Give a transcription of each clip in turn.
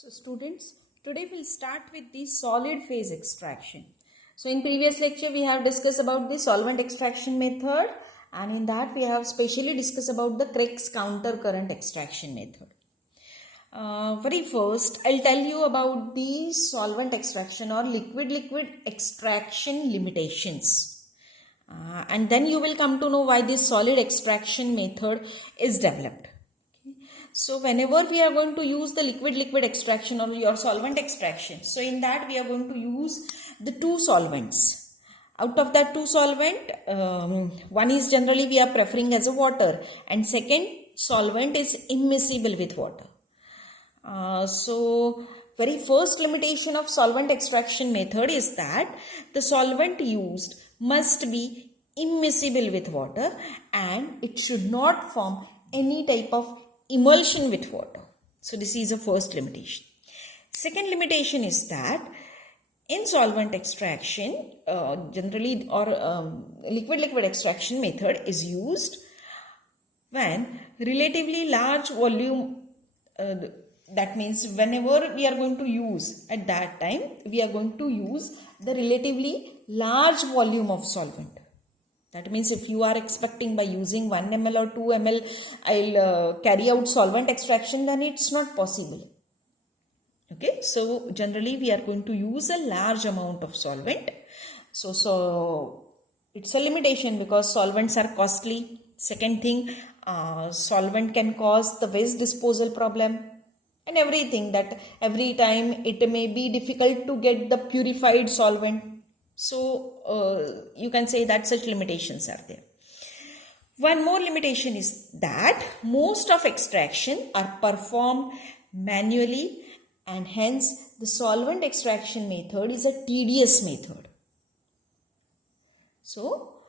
So students, today we'll start with the solid phase extraction. So in previous lecture we have discussed about the solvent extraction method, and in that we have specially discussed about the Craig's counter current extraction method. Very first I'll tell you about the solvent extraction or liquid extraction limitations. And then you will come to know why this solid extraction method is developed. So whenever we are going to use the liquid extraction or your solvent extraction, so in that we are going to use the two solvents. Out of that two solvent, one is generally we are preferring as a water, and second solvent is immiscible with water. So very first limitation of solvent extraction method is that the solvent used must be immiscible with water and it should not form any type of emulsion with water. So this is the first limitation. Second limitation is that in solvent extraction, generally or liquid extraction method is used when relatively large volume, that means whenever we are going to use at that time, we are going to use the relatively large volume of solvent. That means if you are expecting by using 1 ml or 2 ml, I'll carry out solvent extraction, then it's not possible. Okay, so generally we are going to use a large amount of solvent. So it's a limitation because solvents are costly. Second thing, solvent can cause the waste disposal problem and everything, that every time it may be difficult to get the purified solvent. So you can say that such limitations are there. One more limitation is that most of extraction are performed manually, and hence the solvent extraction method is a tedious method. So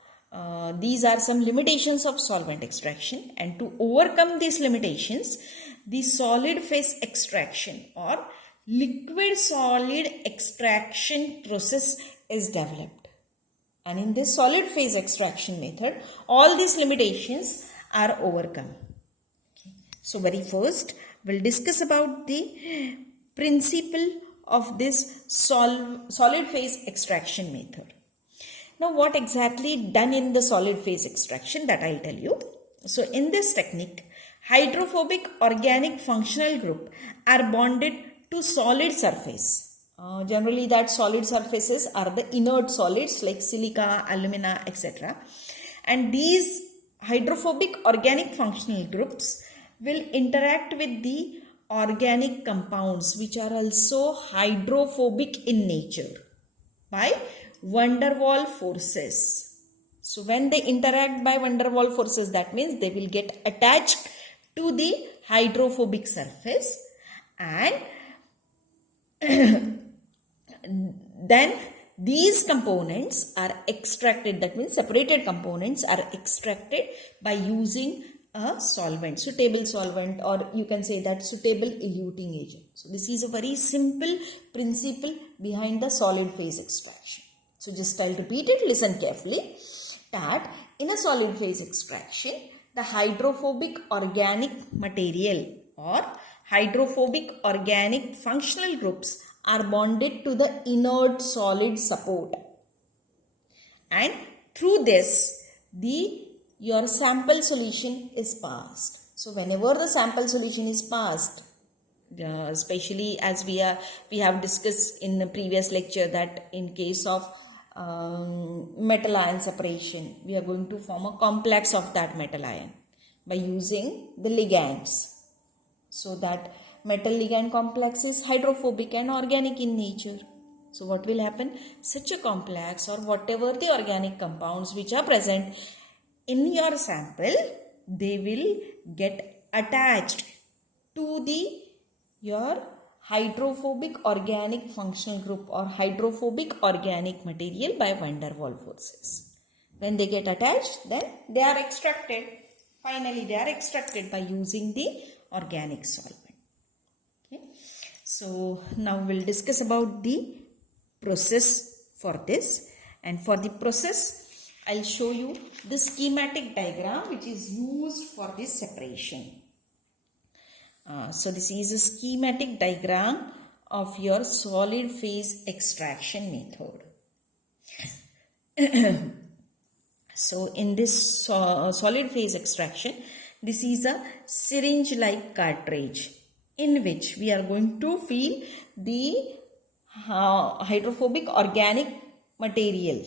these are some limitations of solvent extraction, and to overcome these limitations, the solid phase extraction or liquid solid extraction process is developed. And in this solid phase extraction method, all these limitations are overcome. Okay. So very first, we'll discuss about the principle of this solid phase extraction method. Now, what exactly done in the solid phase extraction, that I'll tell you. So in this technique, hydrophobic organic functional group are bonded to solid surface. Generally that solid surfaces are the inert solids like silica, alumina, etc. And these hydrophobic organic functional groups will interact with the organic compounds which are also hydrophobic in nature by van der Waals forces. So when they interact by van der Waals forces, that means they will get attached to the hydrophobic surface, and then these components are extracted, that means separated components are extracted by using a solvent, suitable solvent, or you can say that suitable eluting agent. So this is a very simple principle behind the solid phase extraction. So just I'll repeat it, listen carefully, that in a solid phase extraction, the hydrophobic organic material or hydrophobic organic functional groups are bonded to the inert solid support, and through this your sample solution is passed. So whenever the sample solution is passed, especially as we have discussed in the previous lecture, that in case of metal ion separation, we are going to form a complex of that metal ion by using the ligands. So that metal ligand complex is hydrophobic and organic in nature. So what will happen? Such a complex or whatever the organic compounds which are present in your sample, they will get attached to your hydrophobic organic functional group or hydrophobic organic material by van der Waals forces. When they get attached, then they are extracted. Finally, they are extracted by using the organic solvent. Okay. So now we'll discuss about the process for this, and for the process I'll show you the schematic diagram which is used for this separation. So this is a schematic diagram of your solid phase extraction method. So in this solid phase extraction, this is a syringe-like cartridge in which we are going to fill the hydrophobic organic material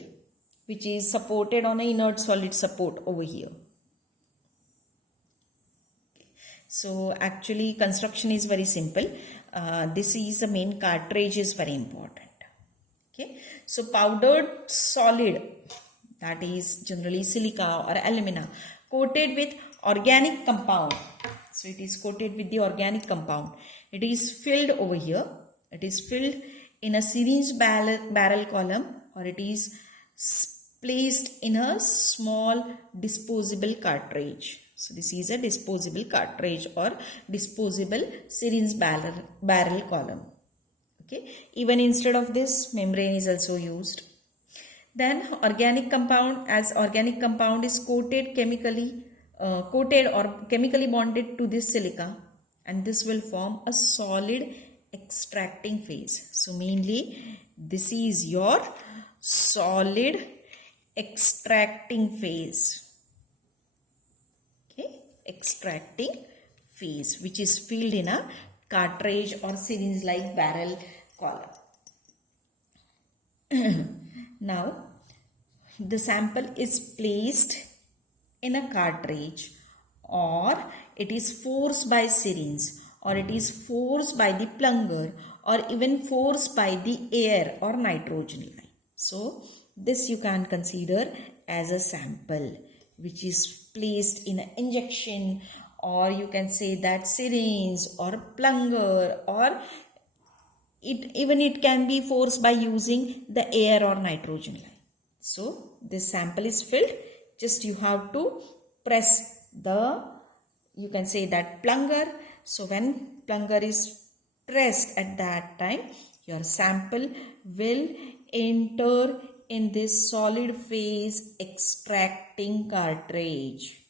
which is supported on an inert solid support over here. So actually construction is very simple. This is the main cartridge is very important. Okay. So powdered solid, that is generally silica or alumina, coated with organic compound. So it is coated with the organic compound. It is filled over here. It is filled in a syringe barrel column, or it is placed in a small disposable cartridge. So this is a disposable cartridge or disposable syringe barrel column. Okay. Even instead of this, membrane is also used. Then organic compound, as organic compound is coated or chemically bonded to this silica, and this will form a solid extracting phase. So mainly this is your solid extracting phase. Okay, extracting phase, which is filled in a cartridge or syringe like barrel column. Now the sample is placed in a cartridge, or it is forced by syringe, or it is forced by the plunger, or even forced by the air or nitrogen line. So this you can consider as a sample which is placed in an injection, or you can say that syringe or plunger, or it can be forced by using the air or nitrogen line. So this sample is filled. Just you have to press the, you can say that plunger. So when plunger is pressed at that time, your sample will enter in this solid phase extracting cartridge,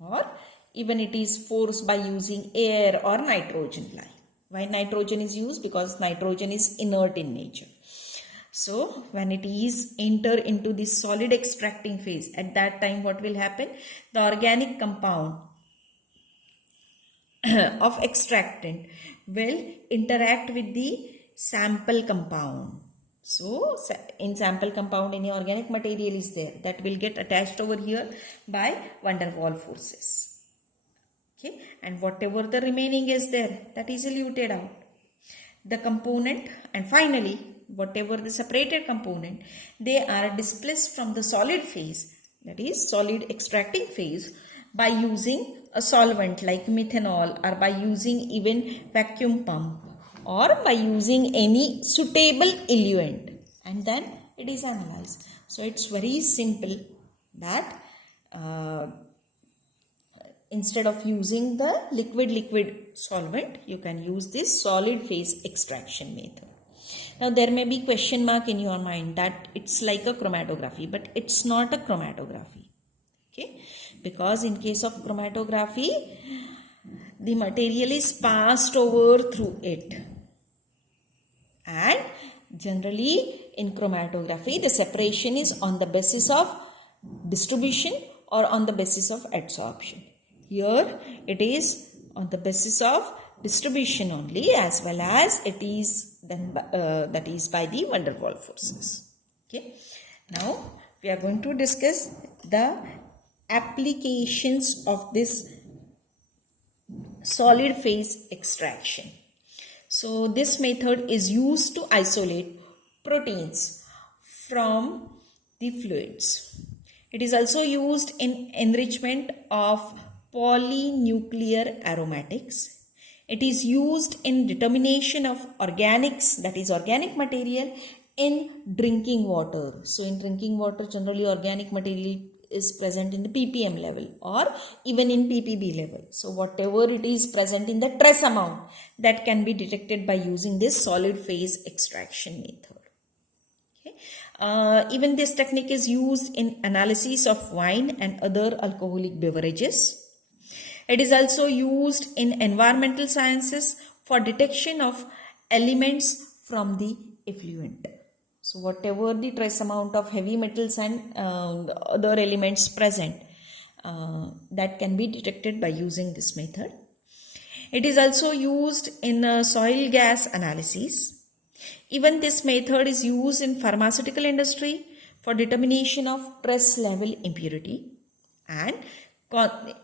or even it is forced by using air or nitrogen line. Why nitrogen is used? Because nitrogen is inert in nature. So when it is enter into this solid extracting phase, at that time what will happen? The organic compound of extractant will interact with the sample compound. So in sample compound, any organic material is there that will get attached over here by van der Waals forces. Okay, and whatever the remaining is there, that is eluted out. The component, and finally whatever the separated component, they are displaced from the solid phase, that is solid extracting phase, by using a solvent like methanol, or by using even vacuum pump, or by using any suitable eluent, and then it is analyzed. So it's very simple that instead of using the liquid solvent, you can use this solid phase extraction method. Now there may be question mark in your mind that it's like a chromatography, but it's not a chromatography. Okay, because in case of chromatography, the material is passed over through it, and generally in chromatography the separation is on the basis of distribution or on the basis of adsorption. Here it is on the basis of distribution only, as well as it is then that is by the van der Waals forces. Okay. Now we are going to discuss the applications of this solid phase extraction. So this method is used to isolate proteins from the fluids. It is also used in enrichment of polynuclear aromatics. It is used in determination of organics, that is organic material, in drinking water. So in drinking water, generally organic material is present in the ppm level or even in ppb level. So whatever it is present in the trace amount, that can be detected by using this solid phase extraction method. Okay. Even this technique is used in analysis of wine and other alcoholic beverages. It is also used in environmental sciences for detection of elements from the effluent. So whatever the trace amount of heavy metals and other elements present, that can be detected by using this method. It is also used in soil gas analysis. Even this method is used in pharmaceutical industry for determination of trace level impurity and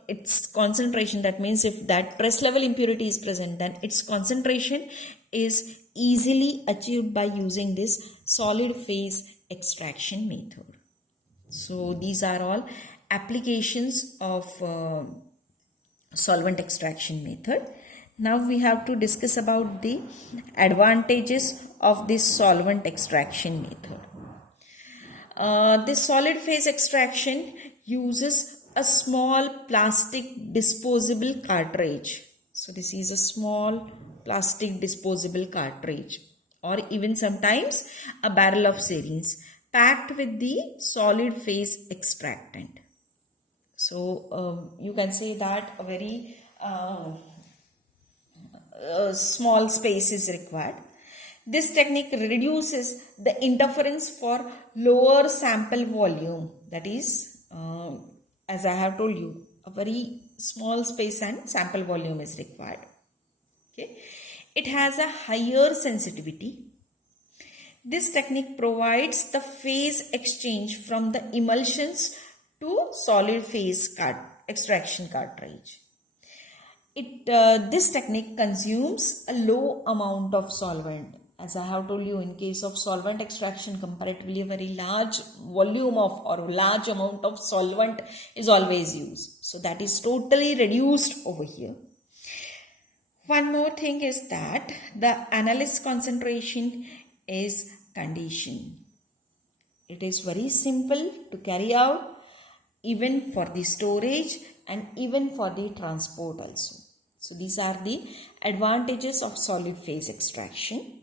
its concentration. That means if that trace level impurity is present, then its concentration is easily achieved by using this solid phase extraction method. So these are all applications of solvent extraction method. Now we have to discuss about the advantages of this solvent extraction method. This solid phase extraction uses a small plastic disposable cartridge. So this is a small plastic disposable cartridge, or even sometimes a barrel of syringe packed with the solid phase extractant. So you can say that a very small space is required. This technique reduces the interference for lower sample volume. That is, as I have told you, a very small space and sample volume is required. Okay. It has a higher sensitivity. This technique provides the phase exchange from the emulsions to solid phase extraction cartridge. This technique consumes a low amount of solvent. As I have told you, in case of solvent extraction, comparatively a very large volume of or large amount of solvent is always used. So that is totally reduced over here. One more thing is that the analysis concentration is conditioned. It is very simple to carry out, even for the storage and even for the transport also. So these are the advantages of solid phase extraction.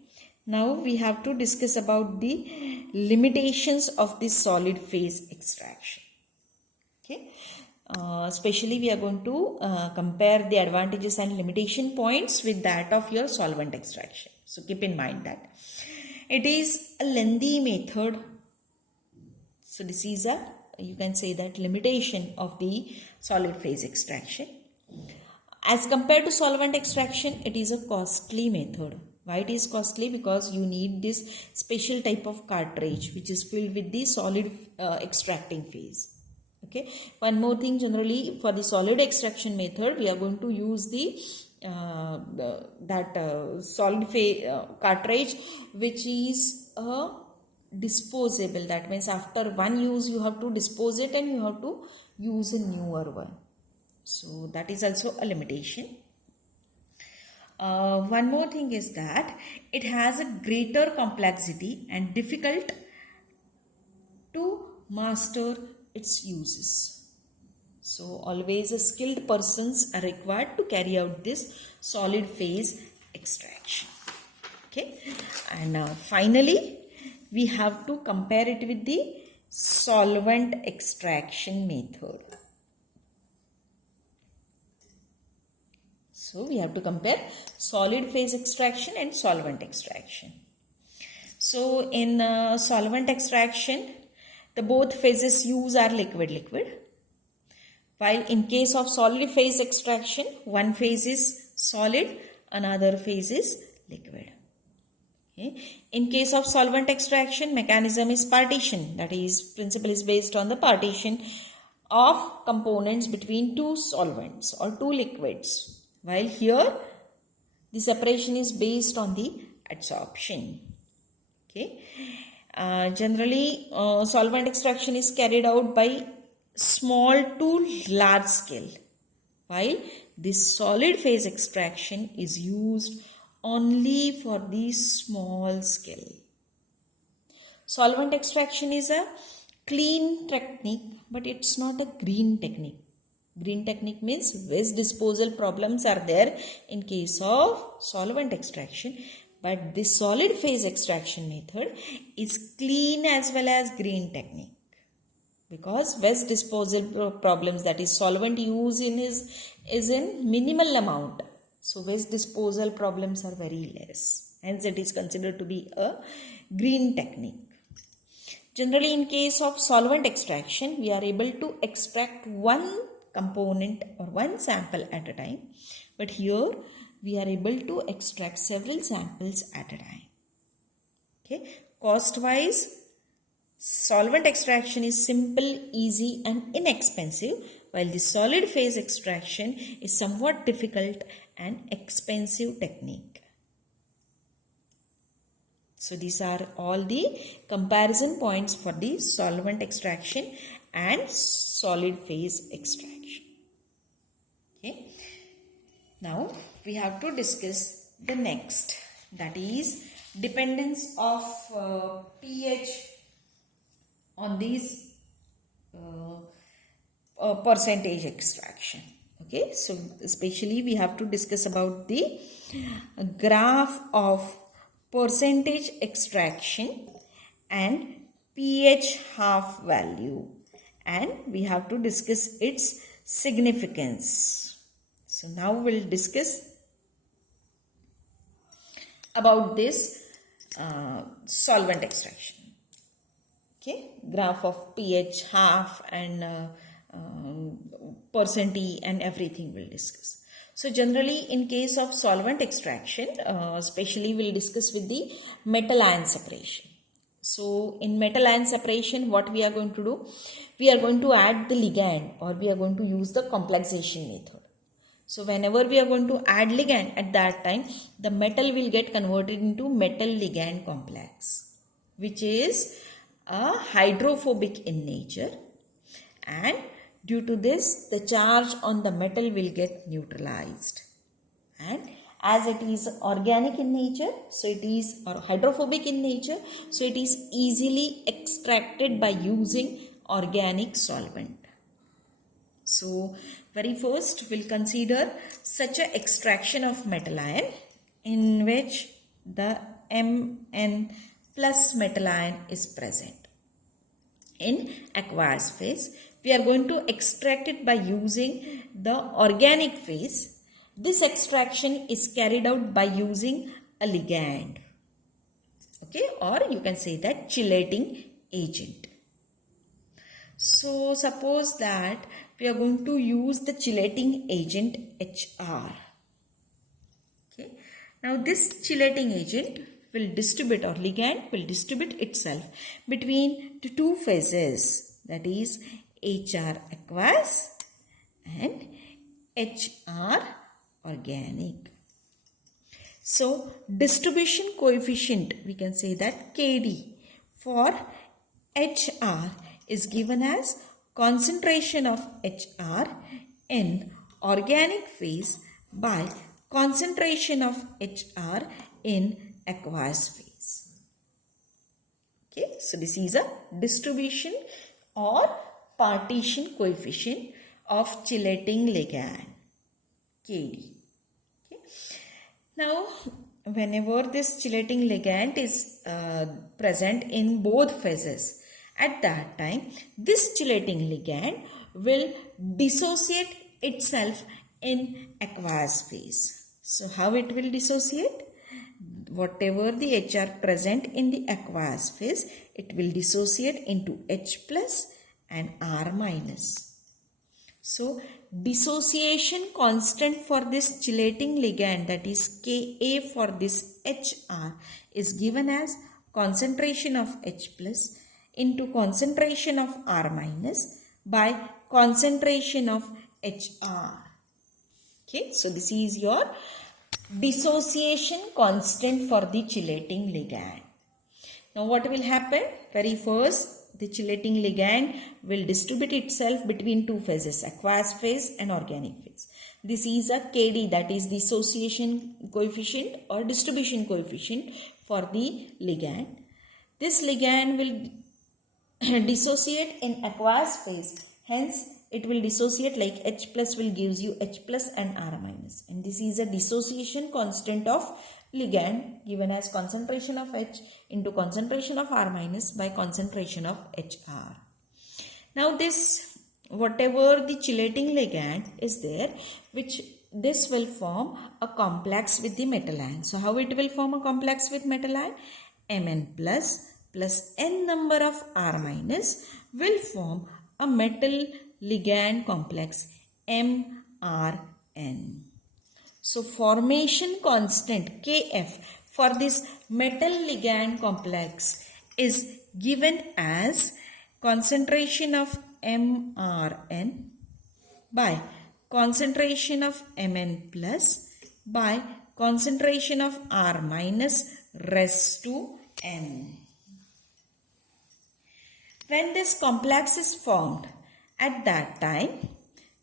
Now we have to discuss about the limitations of this solid phase extraction. Okay. Especially we are going to compare the advantages and limitation points with that of your solvent extraction. So keep in mind that it is a lengthy method. So this is a, you can say that, limitation of the solid phase extraction. As compared to solvent extraction, it is a costly method. Why it is costly? Because you need this special type of cartridge which is filled with the solid extracting phase. Okay. One more thing, generally for the solid extraction method, we are going to use the solid phase cartridge which is disposable. That means after one use you have to dispose it and you have to use a newer one. So that is also a limitation. One more thing is that it has a greater complexity and difficult to master its uses. So always a skilled persons are required to carry out this solid phase extraction. Okay. And finally, we have to compare it with the solvent extraction method. So we have to compare solid phase extraction and solvent extraction. So in solvent extraction, the both phases used are liquid-liquid. While in case of solid phase extraction, one phase is solid, another phase is liquid. Okay. In case of solvent extraction, mechanism is partition. That is, principle is based on the partition of components between two solvents or two liquids. While here, the separation is based on the adsorption. Okay. Generally, solvent extraction is carried out by small to large scale, while this solid phase extraction is used only for the small scale. Solvent extraction is a clean technique, but it's not a green technique. Green technique means waste disposal problems are there in case of solvent extraction, but this solid phase extraction method is clean as well as green technique. because waste disposal problems, that is solvent use is in minimal amount. So waste disposal problems are very less. Hence it is considered to be a green technique. Generally, in case of solvent extraction, we are able to extract one component or one sample at a time. But here we are able to extract several samples at a time. Okay. Cost wise, solvent extraction is simple, easy and inexpensive, while the solid phase extraction is somewhat difficult and expensive technique. So these are all the comparison points for the solvent extraction and solid phase extraction. Okay. Now we have to discuss the next, that is dependence of pH on these percentage extraction. Okay, so especially we have to discuss about the graph of percentage extraction and pH half value, and we have to discuss its significance. So now we'll discuss about this solvent extraction. Okay, graph of pH half and percent E and everything we'll discuss. So generally in case of solvent extraction, especially we'll discuss with the metal ion separation. So in metal ion separation, what we are going to do? We are going to add the ligand, or we are going to use the complexation method. So whenever we are going to add ligand, at that time the metal will get converted into metal ligand complex, which is hydrophobic in nature, and due to this the charge on the metal will get neutralized, and as it is organic in nature, so it is, or hydrophobic in nature, so it is easily extracted by using organic solvent. So very first we'll consider such a extraction of metal ion in which the Mn plus metal ion is present. In aqueous phase, we are going to extract it by using the organic phase. This extraction is carried out by using a ligand, okay, or you can say that chelating agent. So suppose that we are going to use the chelating agent HR. Okay. Now this chelating agent will distribute, or ligand will distribute itself between the two phases, that is HR aqueous and HR organic. So distribution coefficient, we can say that KD for HR is given as concentration of HR in organic phase by concentration of HR in aqueous phase. Okay, so this is a distribution or partition coefficient of chelating ligand, KD. Okay. Now, whenever this chelating ligand is present in both phases, at that time this chelating ligand will dissociate itself in aqueous phase. So how it will dissociate? Whatever the HR present in the aqueous phase, it will dissociate into H plus and R minus. So dissociation constant for this chelating ligand, that is Ka for this HR, is given as concentration of H plus into concentration of R minus by concentration of HR. Okay, so this is your dissociation constant for the chelating ligand. Now what will happen? Very first, the chelating ligand will distribute itself between two phases, aqueous phase and organic phase. This is a KD, that is dissociation coefficient or distribution coefficient for the ligand. This ligand will dissociate in aqueous phase, hence it will dissociate like H plus will gives you H plus and R minus, and this is a dissociation constant of ligand given as concentration of H into concentration of R minus by concentration of HR. Now this, whatever the chelating ligand is there, which this will form a complex with the metal ion. So how it will form a complex with metal ion? Mn plus n number of R minus will form a metal ligand complex MRN. So formation constant Kf for this metal ligand complex is given as concentration of MRN by concentration of Mn plus by concentration of R minus raised to N. When this complex is formed, at that time,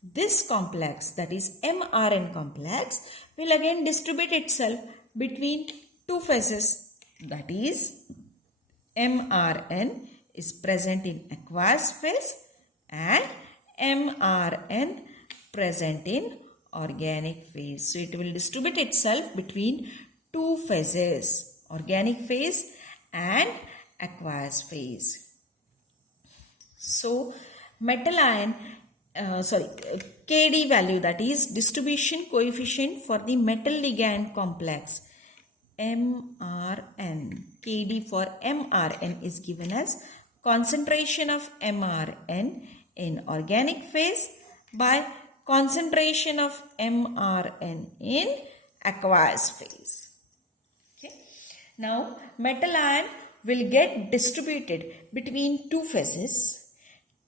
this complex, that is MRN complex, will again distribute itself between two phases, that is MRN is present in aqueous phase and MRN present in organic phase. So it will distribute itself between two phases, organic phase and aqueous phase. So metal ion, Kd value, that is distribution coefficient for the metal ligand complex MRN. Kd for MRN is given as concentration of MRN in organic phase by concentration of MRN in aqueous phase. Okay. Now metal ion will get distributed between two phases,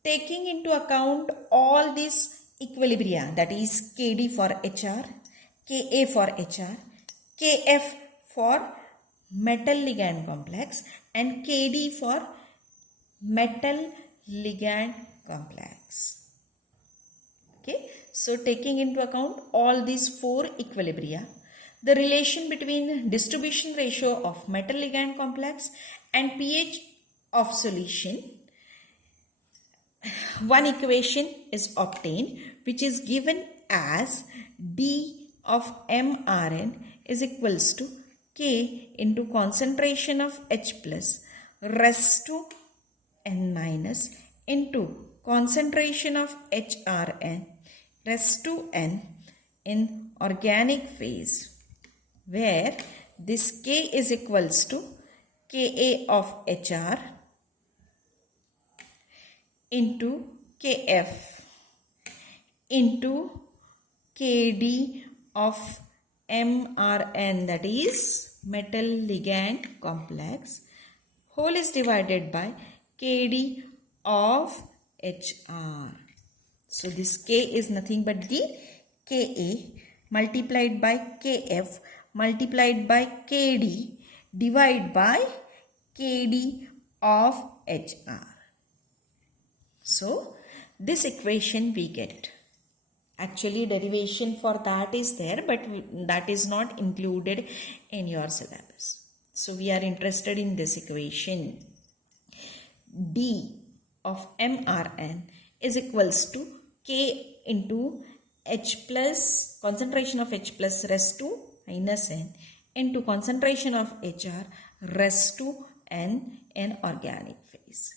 taking into account all these equilibria, that is Kd for HR, Ka for HR, Kf for metal ligand complex and Kd for metal ligand complex. Okay, so taking into account all these four equilibria, the relation between distribution ratio of metal ligand complex and pH of solution, one equation is obtained which is given as D of MRN is equals to K into concentration of H plus raised to N minus into concentration of HRN raised to N in organic phase, where this K is equals to Ka of HR into Kf into Kd of MRN, that is metal ligand complex, whole is divided by Kd of HR. So this K is nothing but the Ka multiplied by Kf multiplied by Kd divided by Kd of HR. So this equation we get. Actually derivation for that is there, but that is not included in your syllabus. So we are interested in this equation. D of MRN is equals to K into H plus, concentration of H plus raised to minus N into concentration of HR raised to N in organic phase.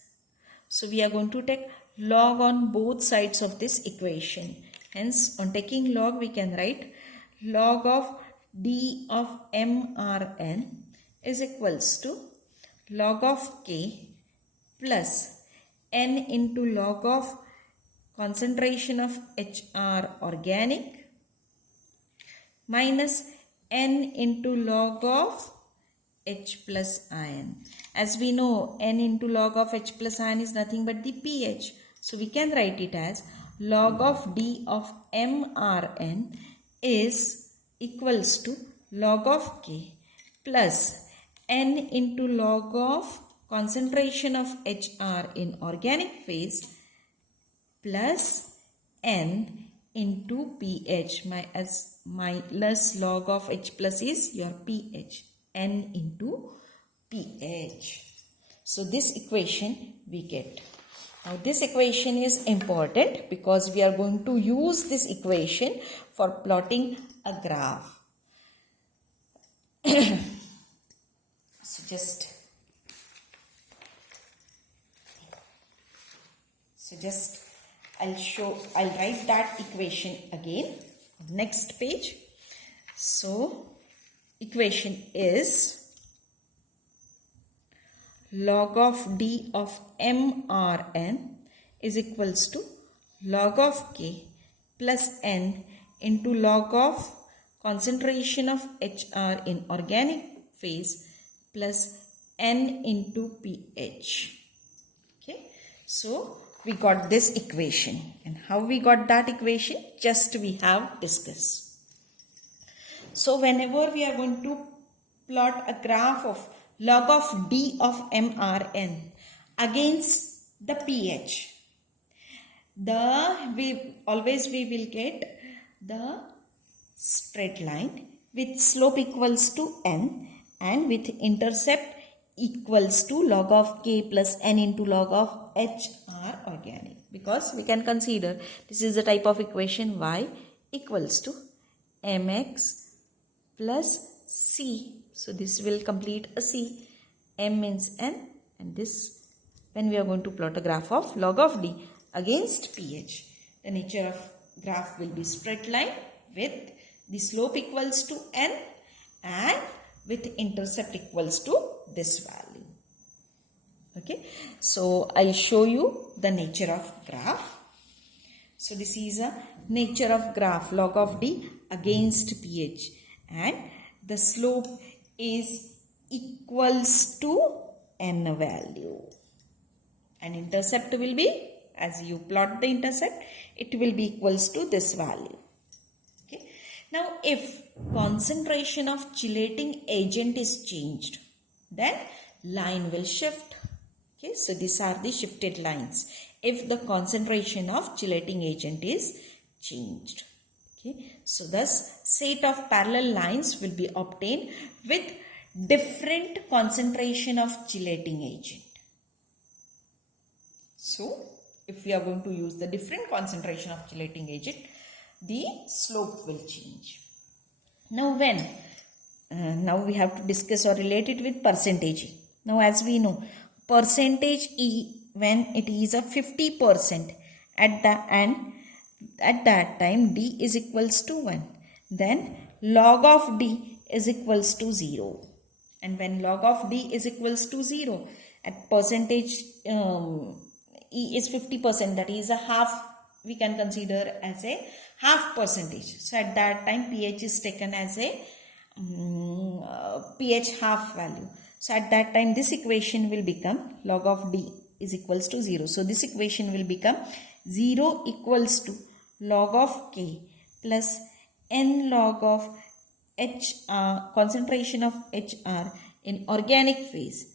So we are going to take log on both sides of this equation. Hence, on taking log, we can write log of D of MRN is equals to log of K plus N into log of concentration of HR organic minus N into log of H plus ion. As we know, N into log of H plus ion is nothing but the pH. So we can write it as log of D of MRN is equals to log of K plus N into log of concentration of HR in organic phase plus N into pH. Minus log of H plus is your pH. N into pH. So this equation we get. Now this equation is important because we are going to use this equation for plotting a graph. So just I'll write that equation again. Next page. So equation is log of D of mRn is equals to log of K plus N into log of concentration of HR in organic phase plus N into pH. Okay, so we got this equation, and how we got that equation, just we have discussed. So whenever we are going to plot a graph of log of D of mRn against the pH, we will get the straight line with slope equals to n and with intercept equals to log of K plus N into log of HR organic, because we can consider this is the type of equation y equals to mx plus c. So this will complete a c. M means n, and this, when we are going to plot a graph of log of D against pH, the nature of graph will be straight line with the slope equals to n and with intercept equals to this value. Okay, so I'll show you the nature of graph. So this is a nature of graph log of D against pH, and the slope is equals to n value, and intercept will be, as you plot the intercept, it will be equals to this value. Okay. Now if concentration of chelating agent is changed, then line will shift. Okay, so these are the shifted lines if the concentration of chelating agent is changed. Okay, so thus set of parallel lines will be obtained with different concentration of chelating agent. So if we are going to use the different concentration of chelating agent, the slope will change. Now now we have to discuss or relate it with percentage E. Now as we know, percentage E, when it is a 50% at that time D is equals to 1, then log of D is equals to 0, and when log of D is equals to 0 at percentage E is 50%, that is a half, we can consider as a half percentage. So at that time pH is taken as a pH half value. So at that time this equation will become log of D is equals to 0. So this equation will become 0 equals to log of K plus N log of HR, concentration of HR in organic phase,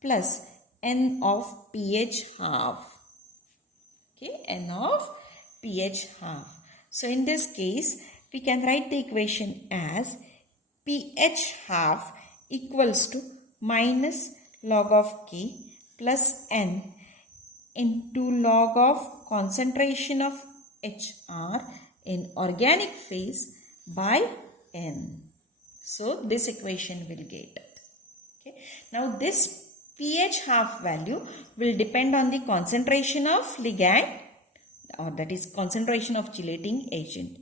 plus N of pH half. Okay, N of pH half. So in this case, we can write the equation as pH half equals to minus log of K plus N into log of concentration of HR in organic phase by N. So this equation will get. Okay. Now this pH half value will depend on the concentration of ligand, or that is concentration of chelating agent.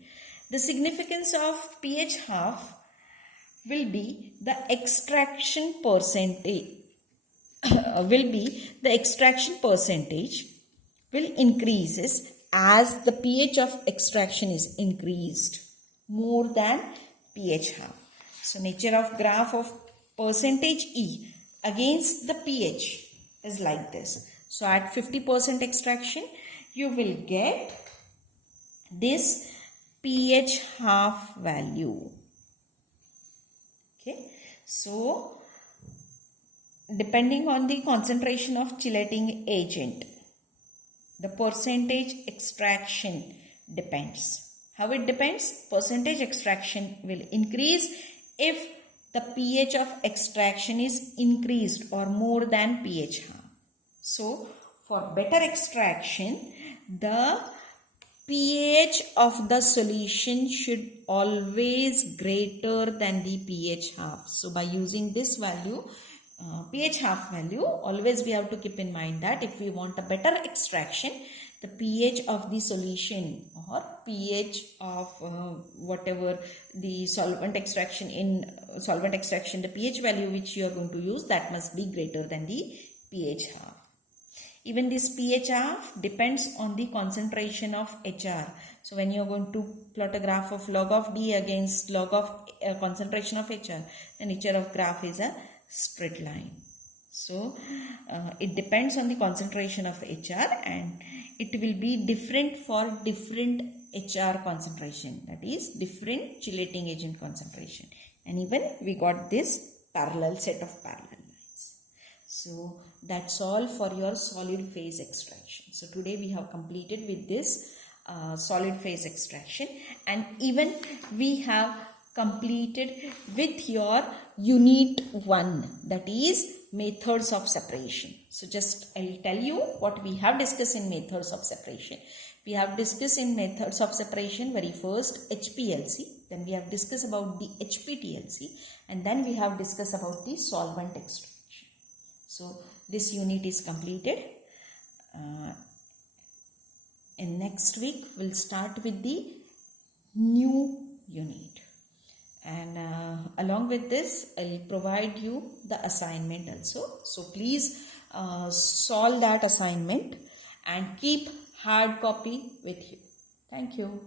The significance of pH half will be the extraction percentage will increases as the pH of extraction is increased more than pH half. So nature of graph of percentage E against the pH is like this. So at 50% extraction, you will get this pH half value. Okay, so depending on the concentration of chelating agent, the percentage extraction depends. How it depends? Percentage extraction will increase if the pH of extraction is increased or more than pH half. So for better extraction, the pH of the solution should always greater than the pH half. So by using this value, pH half value, always we have to keep in mind that if we want a better extraction, the pH of the solution or pH of whatever the solvent extraction, the pH value which you are going to use, that must be greater than the pH half. Even this pH half depends on the concentration of HR. So when you are going to plot a graph of log of D against log of concentration of HR, the nature of graph is a straight line. So it depends on the concentration of HR, and it will be different for different HR concentration, that is different chelating agent concentration. And even we got this parallel set of parallel lines. So that's all for your solid phase extraction. So today we have completed with this solid phase extraction, and even we have completed with your unit 1, that is methods of separation. So just I'll tell you what we have discussed in methods of separation. We have discussed in methods of separation very first HPLC, then we have discussed about the HPTLC, and then we have discussed about the solvent extraction. So this unit is completed. In next week we'll start with the new unit, and along with this I'll provide you the assignment also. So please solve that assignment and keep hard copy with you. Thank you.